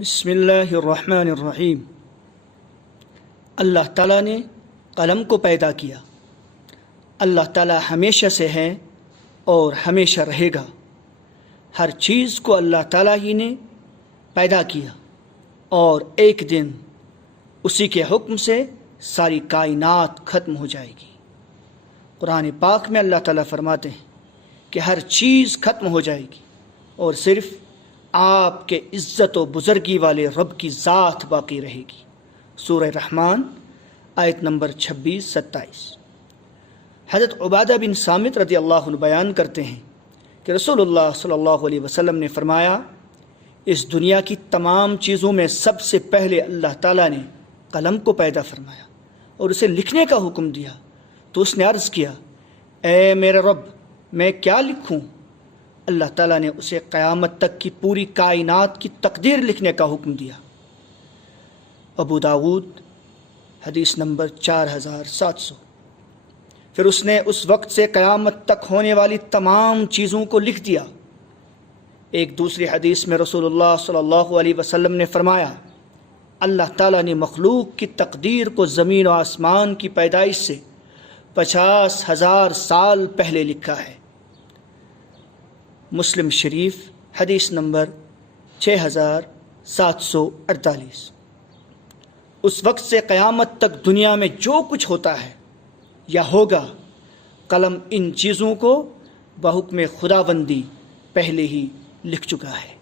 بسم اللہ الرحمن الرحیم۔ اللہ تعالیٰ نے قلم کو پیدا کیا۔ اللہ تعالیٰ ہمیشہ سے ہے اور ہمیشہ رہے گا۔ ہر چیز کو اللہ تعالیٰ ہی نے پیدا کیا اور ایک دن اسی کے حکم سے ساری کائنات ختم ہو جائے گی۔ قرآن پاک میں اللہ تعالیٰ فرماتے ہیں کہ ہر چیز ختم ہو جائے گی اور صرف آپ کے عزت و بزرگی والے رب کی ذات باقی رہے گی۔ سورہ رحمان آیت نمبر 26-27۔ حضرت عبادہ بن صامت رضی اللہ عنہ بیان کرتے ہیں کہ رسول اللہ صلی اللہ علیہ وسلم نے فرمایا، اس دنیا کی تمام چیزوں میں سب سے پہلے اللہ تعالیٰ نے قلم کو پیدا فرمایا اور اسے لکھنے کا حکم دیا، تو اس نے عرض کیا، اے میرے رب، میں کیا لکھوں؟ اللہ تعالیٰ نے اسے قیامت تک کی پوری کائنات کی تقدیر لکھنے کا حکم دیا۔ ابو داؤد حدیث نمبر 4700۔ پھر اس نے اس وقت سے قیامت تک ہونے والی تمام چیزوں کو لکھ دیا۔ ایک دوسری حدیث میں رسول اللہ صلی اللہ علیہ وسلم نے فرمایا، اللہ تعالیٰ نے مخلوق کی تقدیر کو زمین و آسمان کی پیدائش سے 50,000 سال پہلے لکھا ہے۔ مسلم شریف حدیث نمبر 6748۔ اس وقت سے قیامت تک دنیا میں جو کچھ ہوتا ہے یا ہوگا، قلم ان چیزوں کو بحکم خداوندی پہلے ہی لکھ چکا ہے۔